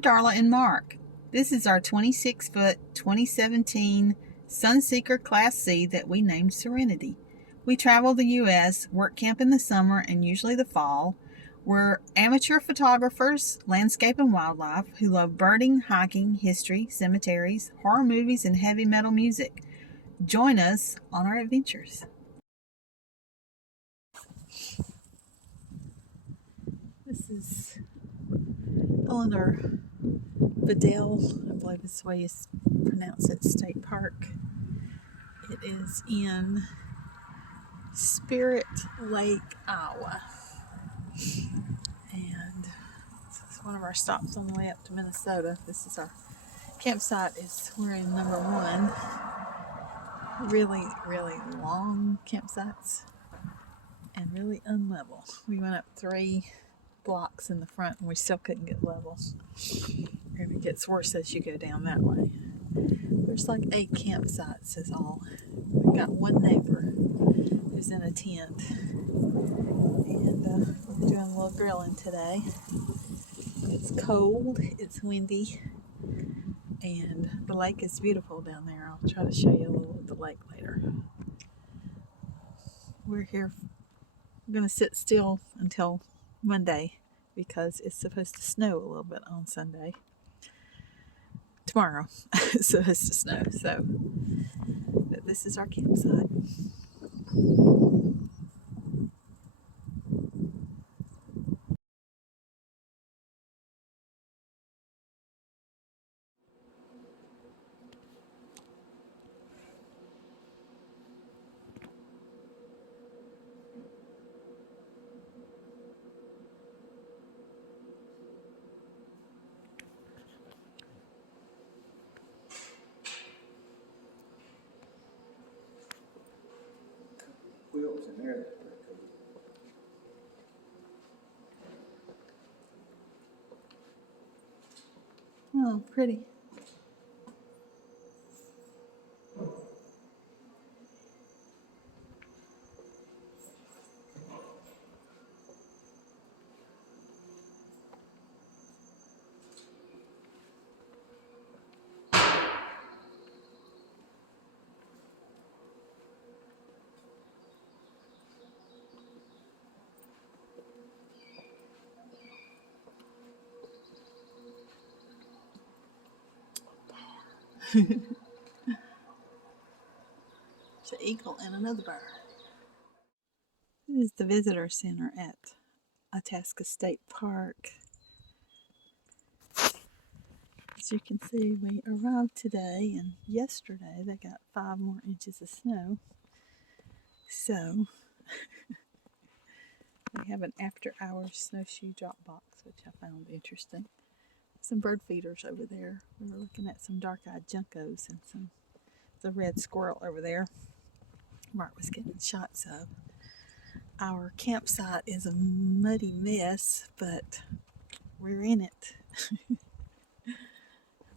Darla and Mark. This is our 26-foot 2017 Sunseeker Class C that we named Serenity. We travel the U.S., work camp in the summer and usually the fall. We're amateur photographers, landscape and wildlife, who love birding, hiking, history, cemeteries, horror movies, and heavy metal music. Join us on our adventures. This is Elinor Bedell, I believe is the way you pronounce it, State Park. It is in Spirit Lake, Iowa. And this is one of our stops on the way up to Minnesota. This is our campsite. We're in number 1. Really, really long campsites and really unlevel. We went up 3 blocks in the front and we still couldn't get level. And it gets worse as you go down that way. There's like 8 campsites is all. We got one neighbor who's in a tent. And we're doing a little grilling today. It's cold, it's windy, and the lake is beautiful down there. I'll try to show you a little of the lake later. We're here, we're going to sit still until Monday because it's supposed to snow a little bit on Sunday. Tomorrow it's supposed to snow, so but this is our campsite. Wheels in there, that's pretty cool. Oh, pretty. It's an eagle and another bird. This is the visitor center at Itasca State Park. As you can see, we arrived today, and yesterday they got 5 more inches of snow. So they have an after-hours snowshoe drop box, which I found interesting. Some bird feeders over there. We were looking at some dark-eyed juncos and the red squirrel over there. Mark was getting shots of. Our campsite is a muddy mess, but we're in it.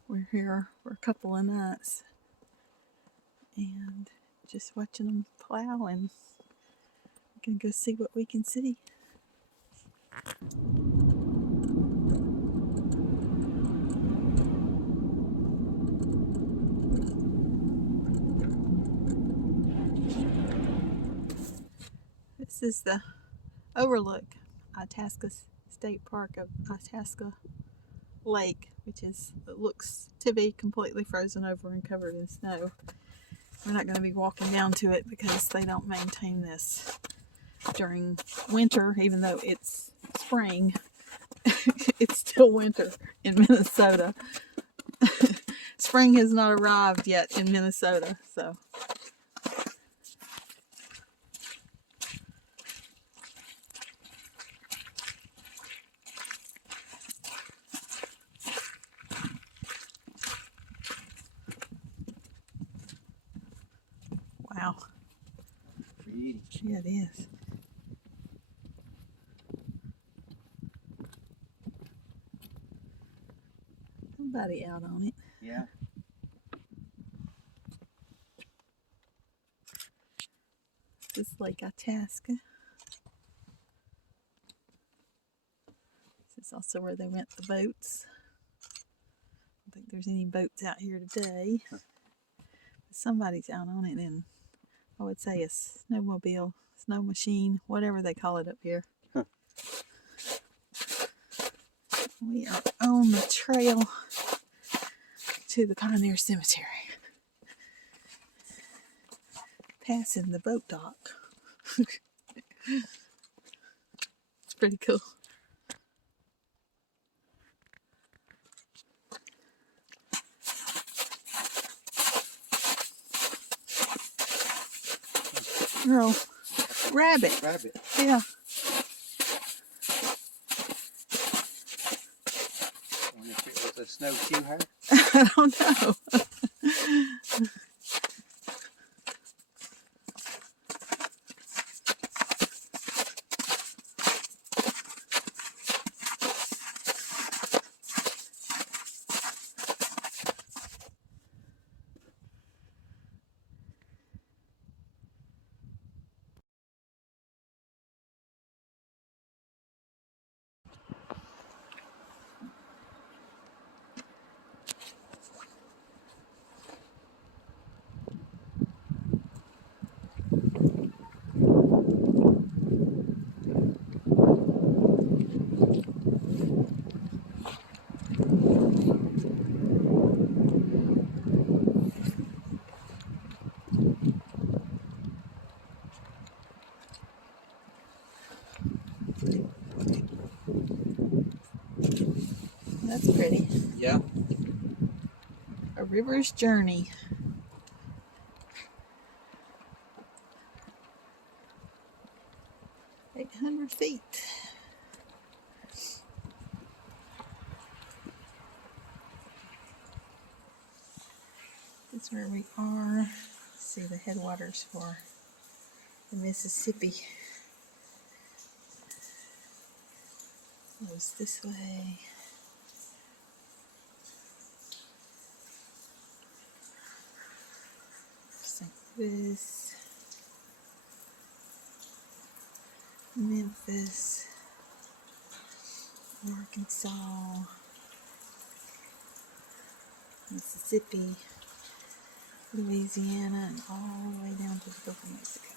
We're here for a couple of nights and just watching them plow, and we can go see what we can see. This is the overlook, Itasca State Park of Itasca Lake, which looks to be completely frozen over and covered in snow. We're not going to be walking down to it because they don't maintain this during winter, even though it's spring. It's still winter in Minnesota. Spring has not arrived yet in Minnesota, so. Wow. Pretty. Yeah, it is. Somebody out on it. Yeah. This is Lake Itasca. This is also where they went the boats. think there's any boats out here today. Somebody's out on it, and I would say a snowmobile, snow machine, whatever they call it up here. We are on the trail to the Pioneer Cemetery. Passing the boat dock. It's pretty cool. Girl, rabbit. Rabbit. Yeah. I wonder if it was a snowshoe hare. I don't know. That's pretty. Yeah. A river's journey. "800 feet. That's where we are. See the headwaters for the Mississippi. Goes this way. St. Louis, Memphis, Arkansas, Mississippi, Louisiana, and all the way down to the Gulf of Mexico.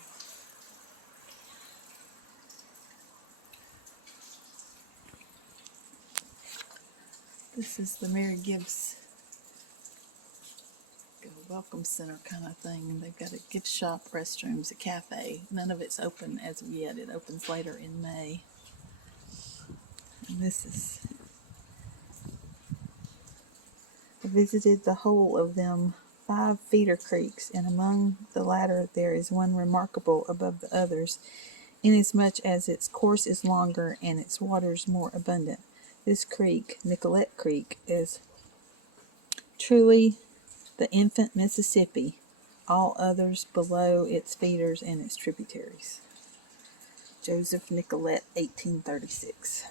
This is the Mary Gibbs welcome center kind of thing, and they've got a gift shop, restrooms, a cafe. None of it's open as of yet. It opens later in May. And this is, I visited the whole of them 5 feeder creeks, and among the latter there is one remarkable above the others, inasmuch as its course is longer and its waters more abundant. This creek, Nicollet Creek, is truly the infant Mississippi, all others below its feeders and its tributaries." Joseph Nicollet, 1836.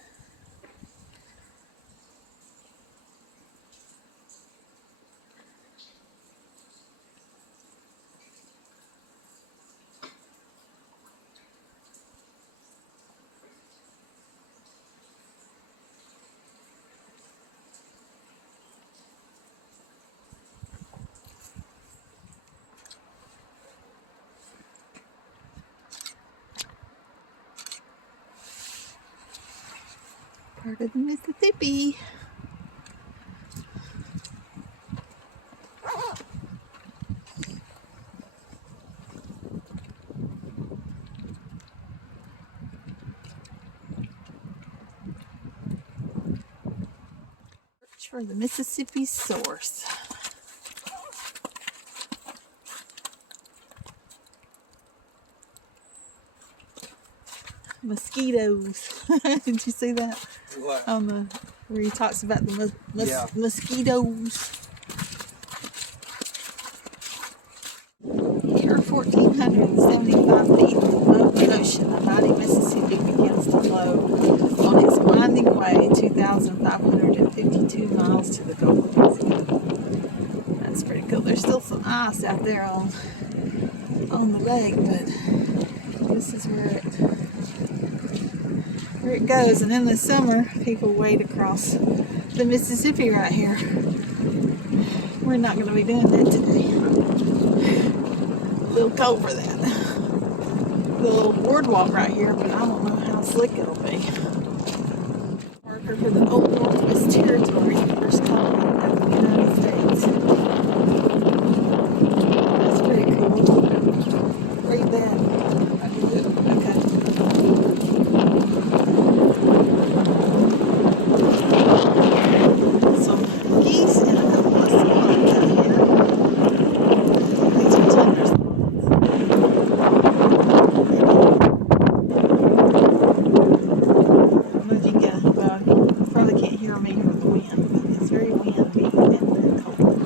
Part of the Mississippi. Search for the Mississippi source. Mosquitoes. Did you see that? What? On the where he talks about the Yeah. mosquitoes. Here, 1,475 feet above the ocean, the mighty Mississippi begins to flow on its winding way 2,552 miles to the Gulf of Mexico. That's pretty cool. There's still some ice out there on the lake, but this is where it goes. And in the summer, people wade across the Mississippi right here. We're not going to be doing that today. A little cold for that. The little boardwalk right here, but I don't know how slick it'll be. Marker for the Old Northwest Territory, first colony of the United States. That's pretty cool. Read that. Okay. Some geese and a couple of swans out here. These are tender swans. I don't know if you can, well, you probably can't hear me from the wind, but it's very windy and very cold.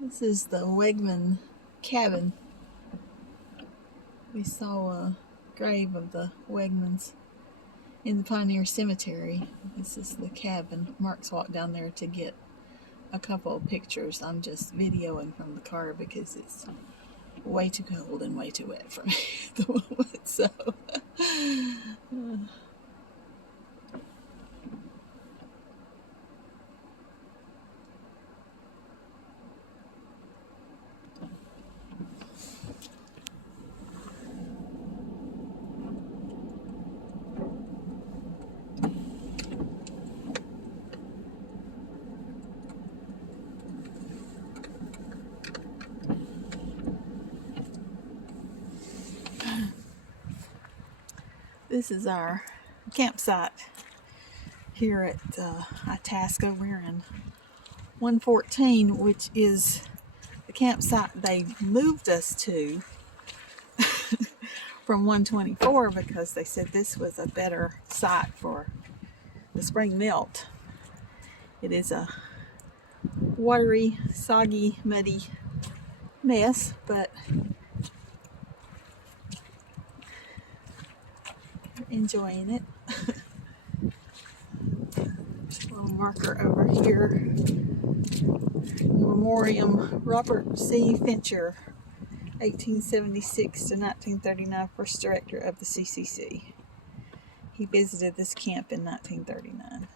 This is the Wegman Cabin. We saw a grave of the Wegmans in the Pioneer Cemetery. This is the cabin. Mark's walked down there to get a couple of pictures. I'm just videoing from the car because it's way too cold and way too wet for me at the moment. So, this is our campsite here at Itasca. We're in 114, which is the campsite they moved us to from 124 because they said this was a better site for the spring melt. It is a watery, soggy, muddy mess, but enjoying it. Little marker over here. Memoriam Robert C. Fincher, 1876 to 1939, first director of the CCC. He visited this camp in 1939.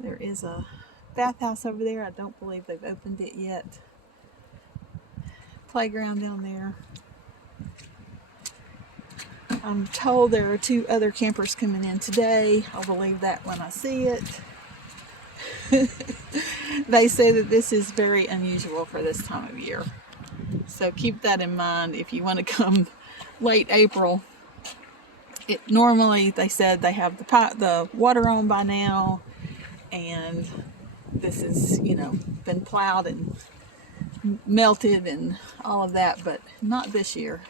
There is a bathhouse over there. I don't believe they've opened it yet. Playground down there. I'm told there are 2 other campers coming in today. I'll believe that when I see it. They say that this is very unusual for this time of year. So keep that in mind if you want to come late April. Normally, they said they have the water on by now, and this is, been plowed and melted and all of that, but not this year.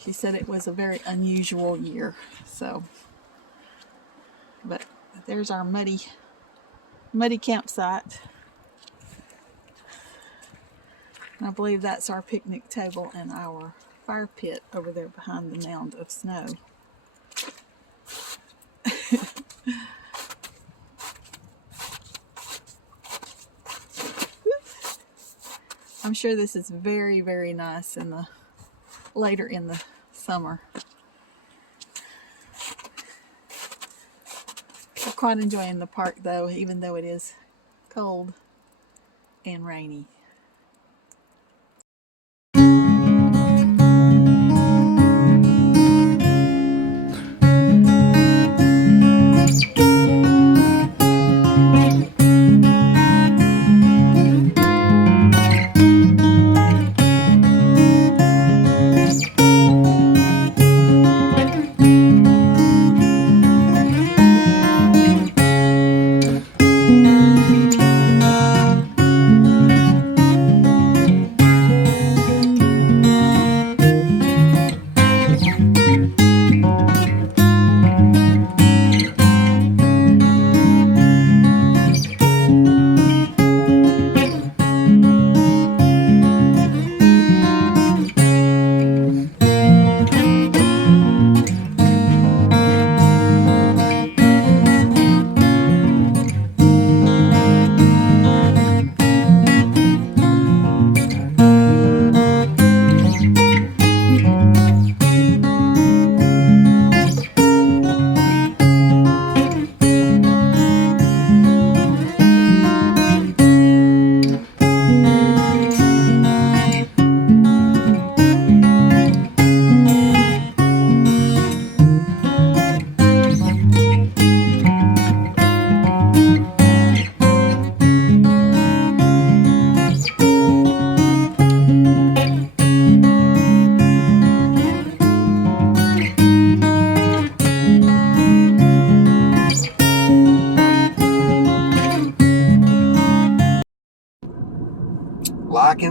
She said it was a very unusual year. So, but there's our muddy campsite. And I believe that's our picnic table and our fire pit over there behind the mound of snow. I'm sure this is very, very nice later in the summer. I'm quite enjoying the park though, even though it is cold and rainy.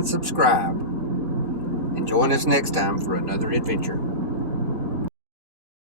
subscribe. And join us next time for another adventure.